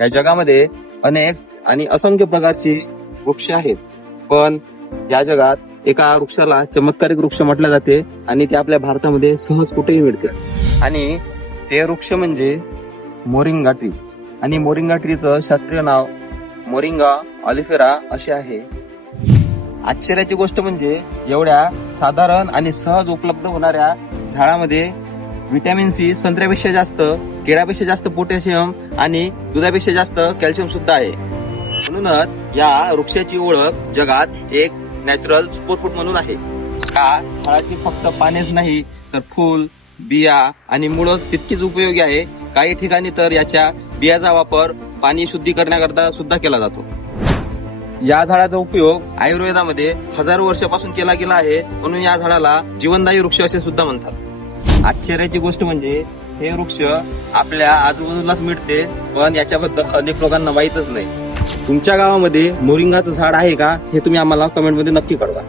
या जगामध्ये अनेक आणि असंख्य प्रकारची वृक्ष आहेत, पण या जगात एका वृक्षाला चमत्कारिक वृक्ष म्हटले जाते आणि ते आपल्या भारतामध्ये सहज कुठेही मिळते. आणि ते वृक्ष म्हणजे मोरिंगा ट्री. आणि मोरिंगा ट्रीचं शास्त्रीय नाव मोरिंगा ऑलिफेरा असे आहे. आश्चर्याची गोष्ट म्हणजे एवढ्या साधारण आणि सहज उपलब्ध होणाऱ्या झाडामध्ये व्हिटॅमिन सी संत्र्यापेक्षा जास्त, केळापेक्षा जास्त पोटॅशियम आणि दुधापेक्षा जास्त कॅल्शियम सुद्धा आहे. म्हणूनच या वृक्षाची ओळख जगात एक नॅचरल सुपरफूड म्हणून आहे. या झाडाची फक्त पानेच नाही तर फूल, बिया आणि मुळं तितकीच उपयोगी आहे. काही ठिकाणी तर याच्या बियाचा वापर पाणी शुद्धी करण्याकरता सुद्धा केला जातो. या झाडाचा उपयोग आयुर्वेदामध्ये हजारो वर्षापासून केला गेला आहे, म्हणून या झाडाला जीवनदायी वृक्ष असे सुद्धा म्हणतात. आश्चर्याची गोष्ट म्हणजे हे वृक्ष आपल्या आजूबाजूलाच मिळते, पण याच्याबद्दल अनेक लोकांना माहीतच नाही. तुमच्या गावामध्ये मोरिंगाचं झाड आहे का हे तुम्ही आम्हाला कमेंटमध्ये नक्की कळवा.